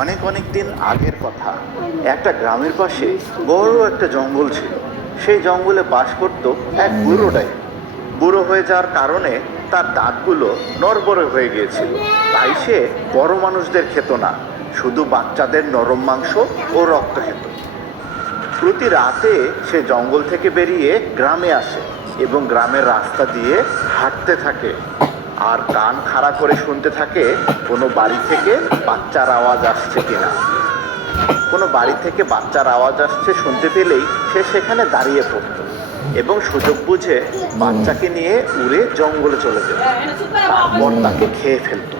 অনেক অনেক দিন আগের কথা। একটা গ্রামের পাশে বড় একটা জঙ্গল ছিল। সেই জঙ্গলে বাস করত এক বুড়ো ডাইনি। বুড়ো হয়ে যাওয়ার কারণে তার দাঁতগুলো নড়বড়ে হয়ে গিয়েছিল। তাই সে বড় মানুষদের খেত না, শুধু বাচ্চাদের নরম মাংস ও রক্ত খেত। প্রতি রাতে সে জঙ্গল থেকে বেরিয়ে গ্রামে আসে এবং গ্রামের রাস্তা দিয়ে হাঁটতে থাকে আর কান খাড়া করে শুনতে থাকে কোনো বাড়ি থেকে বাচ্চার আওয়াজ আসছে কিনা। কোনো বাড়ি থেকে বাচ্চার আওয়াজ আসছে শুনতে পেলেই সে সেখানে দাঁড়িয়ে পড়ত এবং সুযোগ বুঝে বাচ্চাকে নিয়ে উড়ে জঙ্গলে চলে যেত, তারপর তাকে খেয়ে ফেলত।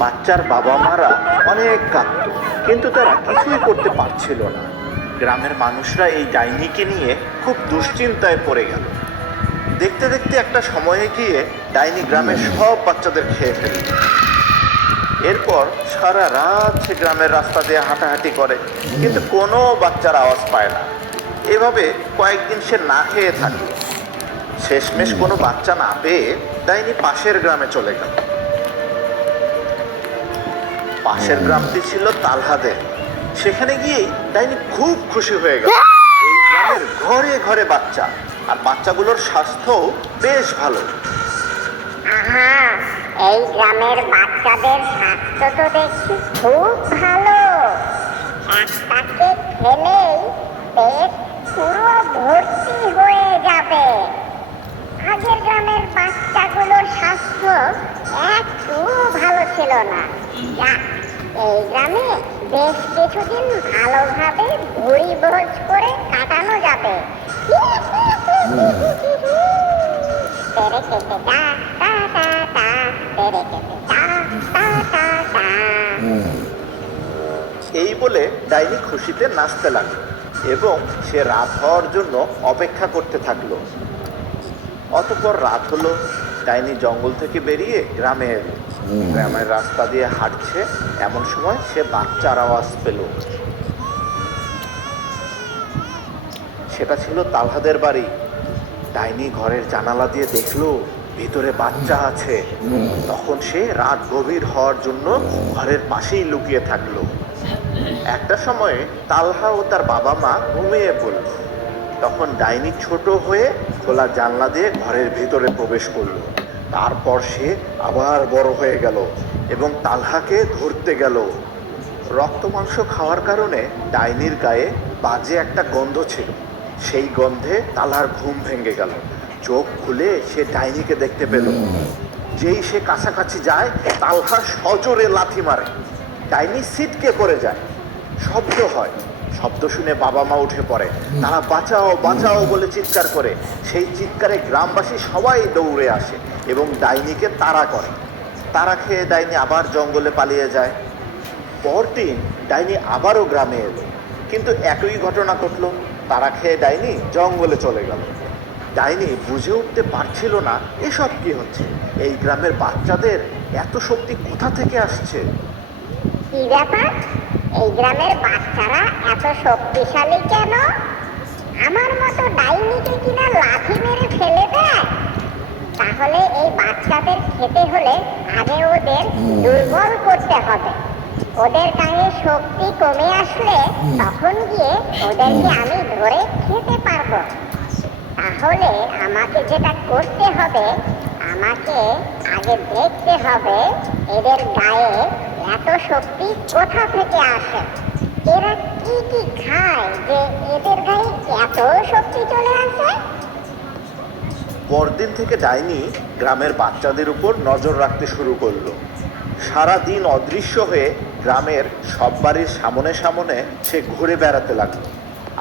বাচ্চার বাবা মারা অনেক কাঁদত, কিন্তু তারা কিছুই করতে পারছিল না। গ্রামের মানুষরা এই ডাইনিকে নিয়ে খুব দুশ্চিন্তায় পড়ে গেল। দেখতে দেখতে একটা সময়ে গিয়ে ডাইনি গ্রামের সব বাচ্চাদের খেয়ে ফেলল। এরপর সারা রাত সে গ্রামের রাস্তা দিয়ে হাঁটাহাঁটি করে, কিন্তু কোনো বাচ্চার আওয়াজ পায় না। এভাবে কয়েকদিন সে না খেয়ে থাকলো। শেষমেশ কোনো বাচ্চা না পেয়ে ডাইনি পাশের গ্রামে চলে গেল। পাশের গ্রামটি ছিল তালহাদের। সেখানে গিয়েই ডাইনি খুব খুশি হয়ে গেল। এই গ্রামের ঘরে ঘরে বাচ্চা, আর বাচ্চাগুলোর স্বাস্থ্যও বেশ ভালো। আহা, এই গ্রামের বাচ্চাদের স্বাস্থ্য তো দেখছি খুব ভালো। একটাকে খেলেই পেট পুরো ভর্তি হয়ে যাবে। আগের গ্রামের বাচ্চাগুলোর স্বাস্থ্য একটু ভালো ছিল না। যাক, এই গ্রামে বেশ কিছুদিন ভালোভাবে ভুড়ি ভোজ করে কাটানো যাবে। তেরে কেটে টা টা টা টা, তেরে কেটে টা টা টা টা। এই বলে ডাইনি খুশিতে নাচতে লাগলো এবং সে রাত হওয়ার জন্য অপেক্ষা করতে থাকলো। অতঃপর রাত হলো। ডাইনি জঙ্গল থেকে বেরিয়ে গ্রামে এলো। গ্রামের রাস্তা দিয়ে হাঁটছে, এমন সময় সে বাচ্চার আওয়াজ পেল। সেটা ছিল তালহাদের বাড়ি। ডাইনি ঘরের জানালা দিয়ে দেখলো ভিতরে বাচ্চা আছে। তখন সে রাত গভীর হওয়ার জন্য ঘরের পাশেই লুকিয়ে থাকলো। একটা সময়ে তালহা ও তার বাবা মা ঘুমিয়ে পড়ল। তখন ডাইনি ছোট হয়ে খোলা জানলা দিয়ে ঘরের ভিতরে প্রবেশ করলো। তারপর সে আবার বড় হয়ে গেল এবং তালহাকে ধরতে গেল। রক্ত মাংস খাওয়ার কারণে ডাইনির গায়ে বাজে একটা গন্ধ ছিল। সেই গন্ধে তালহার ঘুম ভেঙে গেল। চোখ খুলে সে ডাইনিকে দেখতে পেল। যেই সে কাছাকাছি যায়, তালহা সজোরে লাথি মারে। ডাইনি ছিটকে পড়ে যায়। শব্দ হয়। শব্দ শুনে বাবা মা উঠে পড়ে। তারা বাঁচাও বাঁচাও বলে চিৎকার করে। সেই চিৎকারে গ্রামবাসী সবাই দৌড়ে আসে এবং ডাইনিকে তাড়া করে। তাড়া খেয়ে ডাইনি আবার জঙ্গলে পালিয়ে যায়। পরদিন ডাইনি আবারও গ্রামে এলো, কিন্তু একই ঘটনা ঘটলো। তাড়া খেয়ে ডাইনি জঙ্গলে চলে গেল। ডাইনি বুঝে উঠতে পারছিল না এসব কি হচ্ছে। এই গ্রামের বাচ্চাদের এত শক্তি কোথা থেকে আসছে। কি ব্যাপার, এই গ্রামের বাচ্চারা এত শক্তিশালী কেন? আমার মতো ডাইনিকে কিনা লাথি মেরে ফেলে দেয়। তাহলে এই বাচ্চাদের খেতে হলে আগে ওদের দুর্বল করতে হবে। ওদের গায়ে শক্তি কমে আসলে তখন গিয়ে ওদেরকে আমি ধরে খেতে পারবো। তাহলে আমাকে যেটা করতে হবে, আমাকে আগে দেখতে হবে এদের গায়ে এত শক্তি কোথা থেকে আসে। এরা কি কি খায় যে এদের গায়ে এত শক্তি চলে আসে? পরদিন থেকে ডাইনি গ্রামের বাচ্চাদের উপর নজর রাখতে শুরু করলো। সারা দিন অদৃশ্য হয়ে গ্রামের সব বাড়ির সামনে সামনে সে ঘুরে বেড়াতে লাগলো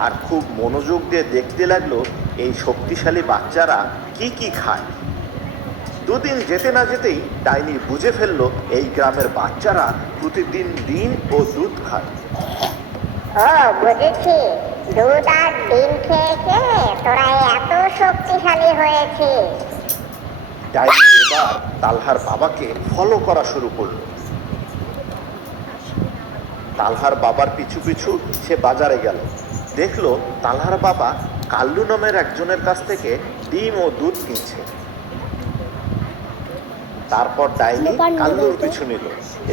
আর খুব মনোযোগ দিয়ে দেখতে লাগলো এই শক্তিশালী বাচ্চারা কি কি খায়। দুদিন যেতে না যেতেই ডাইনি বুঝে ফেললো এই গ্রামের বাচ্চারা প্রতিদিন ডিম ও দুধ খায়। ও বুঝেছি, দুধ আর ডিম খেয়ে খেয়ে তোরা এত শক্তিশালী হয়েছিস। ডাইনি এবার তালহার বাবাকে ফলো করা শুরু করলো। তালহার বাবার পিছু পিছু সে বাজারে গেল। দেখলো তালহার বাবা কাল্লু নামের একজনের কাছ থেকে ডিম ও দুধ কিনছে। তারপর ডাইনি কাল্লুর পিছু নিল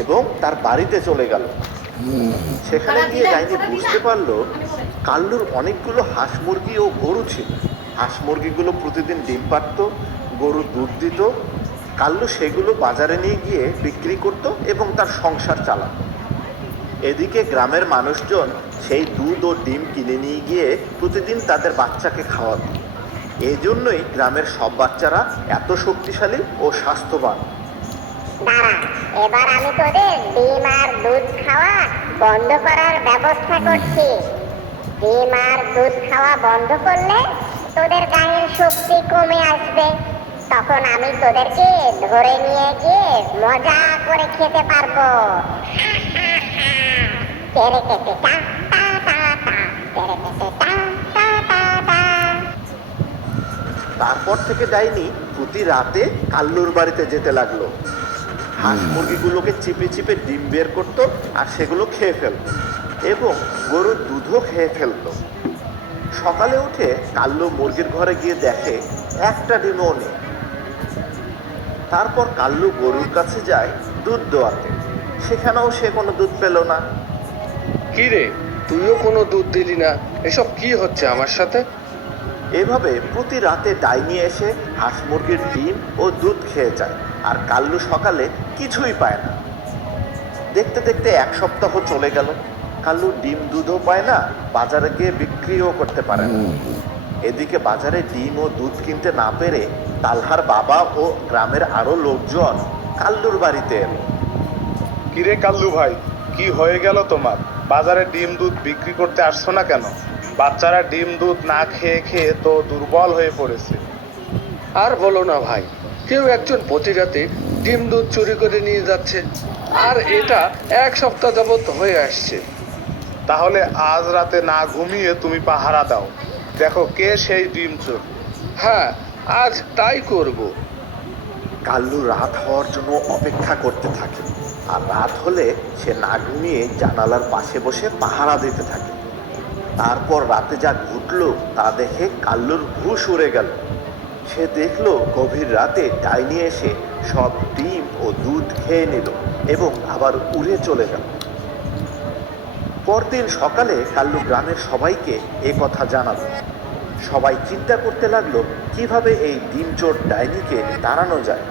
এবং তার বাড়িতে চলে গেল। সেখানে গিয়ে ডাইনি বুঝতে পারলো কাল্লুর অনেকগুলো হাঁস মুরগি ও গরু ছিল। হাঁস মুরগিগুলো প্রতিদিন ডিম পাড়ত, গরু দুধ দিত। কাল্লু সেগুলো বাজারে নিয়ে গিয়ে বিক্রি করত এবং তার সংসার চালাত। এদিকে গ্রামের মানুষজন সেই দুধ ও ডিম কিনে নিয়ে গিয়ে প্রতিদিন তাদের বাচ্চাকে খাওয়াত। এই জন্যই গ্রামের সব বাচ্চারা এত শক্তিশালী ও স্বাস্থ্যবান। দাঁড়া, এবার আমি তোদের ডিম আর দুধ খাওয়া বন্ধ করার ব্যবস্থা করছি। ডিম আর দুধ খাওয়া বন্ধ করলে তোদের গায়ের শক্তি কমে আসবে। তখন আমি তোদেরকে ধরে নিয়ে গিয়ে মজা করে খেতে পারবো। তেরে কেটে টা টা টা টা, তেরে কেটে টা টা টা টা। তারপর থেকে ডাইনি প্রতি রাতে কাল্লুর বাড়িতে যেতে লাগলো। হাঁস মুরগিগুলোকে চিপে চিপে ডিম বের করতো আর সেগুলো খেয়ে ফেলতো এবং গরুর দুধও খেয়ে ফেলতো। সকালে উঠে কাল্লু মুরগির ঘরে গিয়ে দেখে একটা ডিমও নেই। তারপর কাল্লু গরুর কাছে যায় দুধ দোয়াতে। সেখানেও সে কোনো দুধ পেল না। কি রে, তুইও কোনো দুধ দিলি না? এসব কি হচ্ছে আমার সাথে? এভাবে প্রতি রাতে ডাইনি এসে হাঁস মুরগির ডিম ও দুধ খেয়ে যায় আর কাল্লু সকালে কিছুই পায় না। দেখতে দেখতে এক সপ্তাহ চলে গেল। কাল্লু ডিম দুধও পায় না, বাজারে গিয়ে বিক্রিও করতে পারে না। এদিকে বাজারে ডিম ও দুধ কিনতে না পেরে তালহার বাবা ও গ্রামের আরো লোকজন কাল্লুর বাড়িতে এলো। কিরে কাল্লু ভাই, কি হয়ে গেল তোমার? বাজারে ডিম দুধ বিক্রি করতে আসছো না কেন? বাচ্চারা ডিম দুধ না খেয়ে খেয়ে তো দুর্বল হয়ে পড়েছে। আর বলো না ভাই, কেউ একজন প্রতি রাতে ডিম দুধ চুরি করে নিয়ে যাচ্ছে, আর এটা এক সপ্তাহ যাবত হয়ে আসছে। তাহলে আজ রাতে না ঘুমিয়ে তুমি পাহারা দাও, দেখো কে সেই ডিম চোর। হ্যাঁ, আজ তাই করব। কাল্লু রাত হওয়ার জন্য অপেক্ষা করতে থাকে আর রাত হলে সে না ঘুমিয়ে জানালার পাশে বসে পাহারা দিতে থাকে। তারপর রাতে যা ঘটলো তা দেখে কাল্লুর হুঁশ উড়ে গেল। সে দেখলো গভীর রাতে ডাইনি এসে সব ডিম ও দুধ খেয়ে নিল এবং আবার উড়ে চলে গেল। পরদিন সকালে কাল্লু গ্রামের সবাইকে এ কথা জানালো। সবাই চিন্তা করতে লাগলো কিভাবে এই ডিমচোর ডাইনিকে তাড়ানো যায়।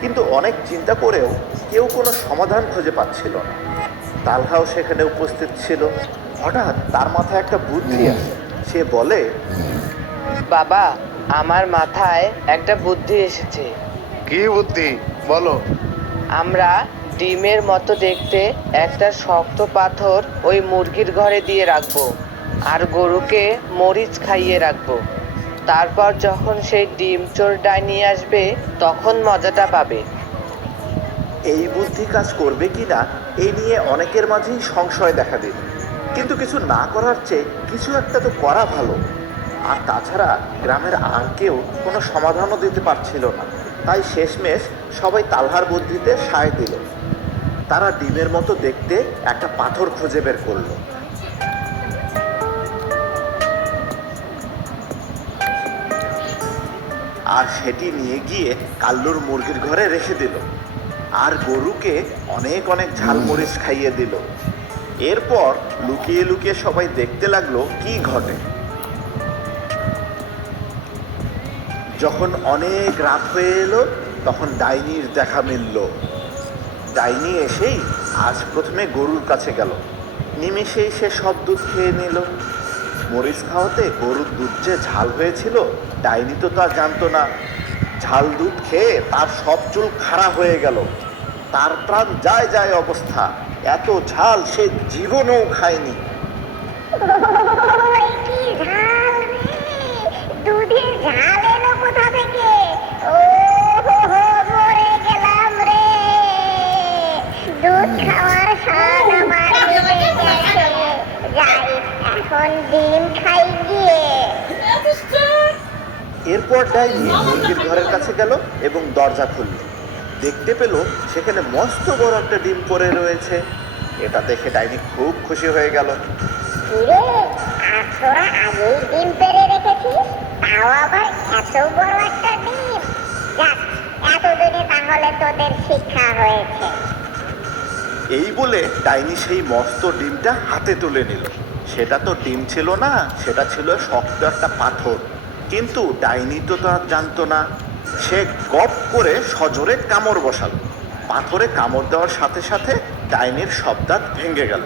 কিন্তু অনেক চিন্তা করেও কেউ কোনো সমাধান খুঁজে পাচ্ছিল না। তালহাও সেখানে উপস্থিত ছিল। হঠাৎ তার মাথায় একটা বুদ্ধি আসে। সে বলে, বাবা, আমার মাথায় একটা বুদ্ধি এসেছে। কি বুদ্ধি বলো? আমরা ডিমের মতো দেখতে একটা শক্ত পাথর ওই মুরগির ঘরে দিয়ে রাখবো আর গরুকে মরিচ খাইয়ে রাখবো। তারপর যখন সেই ডিম চোর ডাইনি আসবে তখন মজাটা পাবে। এই বুদ্ধি কাজ করবে কিনা এই নিয়ে অনেকের মাঝেই সংশয় দেখা দিল। কিন্তু কিছু না করার চেয়ে কিছু একটা তো করা ভালো। আর তাছাড়া গ্রামের আর কেউ কোনো সমাধানও দিতে পারছিল না। তাই শেষমেশ সবাই তালহার বুদ্ধিতে সায় দিল। তারা ডিমের মতো দেখতে একটা পাথর খুঁজে বের করলো। আর সেটি নিয়ে গিয়ে কাল্লুর মুরগির ঘরে রেখে দিল আর গরুকে অনেক অনেক ঝালমরিচ খাইয়ে দিল। এরপর লুকিয়ে লুকিয়ে সবাই দেখতে লাগলো কি ঘটে। যখন অনেক রাত হয়ে এলো তখন ডাইনির দেখা মিলল। ডাইনি এসেই আজ প্রথমে গরুর কাছে গেল। নিমেষেই সে সব দুধ খেয়ে নিল। মরিচ খাওয়াতে গরুর দুধ যে ঝাল হয়েছিল ডাইনি তো তা জানতো না। ঝাল দুধ খেয়ে তার সব চুল খাড়া হয়ে গেল। তার প্রাণ যায় যায় অবস্থা। এত ঝাল সে জীবনেও খায়নি। ওই কি ঝাল রে! দুধের ঝাল এলো কোথা থেকে? ও হো হো, মরে গেলাম রে! দুধ খাওয়ার স্বাদ আমার মিটে গেছে। যাই, এখন ডিম খাই গিয়ে। এরপর ডাইনি মুরগির ঘরের কাছে গেল এবং দরজা খুলল। দেখতে পেল সেখানে মস্ত বড় একটা ডিম পড়ে রয়েছে। এটা দেখে ডাইনি খুব খুশি হয়ে গেল। কিরে, আর তোরা আগেই ডিম পেড়ে রেখেছিস, তাও আবার এত বড় একটা ডিম। যাক, এত এতদিনে তাহলে তোদের শিক্ষা হয়েছে। এই বলে ডাইনি সেই মস্ত ডিমটা হাতে তুলে নিল। সেটা তো ডিম ছিল না, সেটা ছিল শক্ত একটা পাথর। কিন্তু ডাইনি তো তা জানতো না। সে গপ করে সজোরে কামড় বসালো। পাথরে কামড় দেওয়ার সাথে সাথে ডাইনির সব দাঁত ভেঙে গেল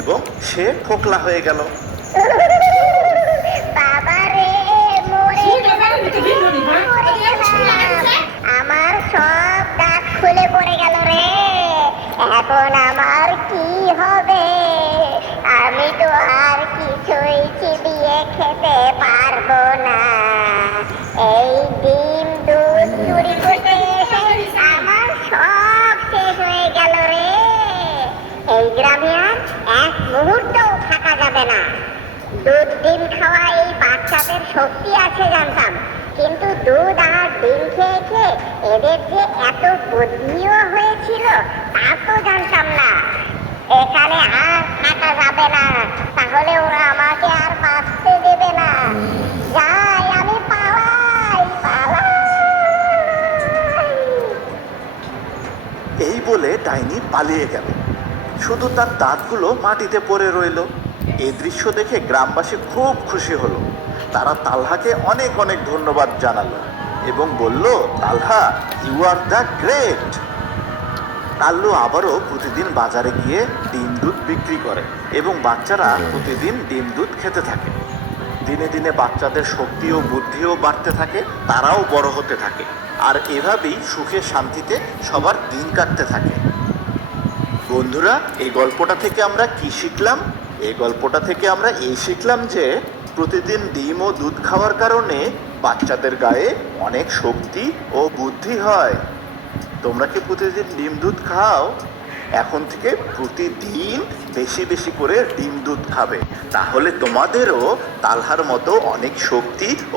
এবং সে ফোকলা হয়ে গেল। বাবা রে, মরে গেলাম, মরে গেলাম। আমার সব দাঁত খুলে পড়ে গেল রে। এখন আমার কি হবে? আমি তো আর কিছুই চিবিয়ে খেতে পারবো না। এই ডিম দুধ চুরি করতে এসে আমার সব শেষ হয়ে গেল রে। এই গ্রামে আর এক মুহূর্তও থাকা যাবে না। দুধ ডিম খাওয়া এই বাচ্চাদের শক্তি আছে জানতাম, কিন্তু দুধ আর ডিম খেয়ে খেয়ে এদের যে এত বুদ্ধিও হয়েছিল তা তো জানতাম না। এখানে আর থাকা যাবে না, তাহলে ওরা আমাকে আর বাঁচতে দেবে না। যাই, আমি পালাই পালাই। এই বলে ডাইনি পালিয়ে গেল। শুধু তার দাঁতগুলো মাটিতে পড়ে রইল। এই দৃশ্য দেখে গ্রামবাসী খুব খুশি হলো। তারা তালহাকে অনেক অনেক ধন্যবাদ জানালো এবং বলল, Talha, you are the great. Kallu আবারও প্রতিদিন বাজারে গিয়ে ডিম দুধ বিক্রি করে এবং বাচ্চারা প্রতিদিন ডিম দুধ খেতে থাকে। দিনে দিনে বাচ্চাদের শক্তি ও বুদ্ধিও বাড়তে থাকে, তারাও বড় হতে থাকে। আর এভাবেই সুখে শান্তিতে সবার দিন কাটতে থাকে। বন্ধুরা, এই গল্পটা থেকে আমরা কি শিখলাম? এই গল্পটা থেকে আমরা এই শিখলাম যে প্রতিদিন ডিম ও দুধ খাওয়ার কারণে বাচ্চাদের গায়ে অনেক শক্তি ও বুদ্ধি হয়। তোমরা কি প্রতিদিন ডিম দুধ খাও? এখন থেকে প্রতিদিন বেশি বেশি করে ডিম দুধ খাবে, তাহলে তোমাদেরও তালহার মতো অনেক শক্তি ও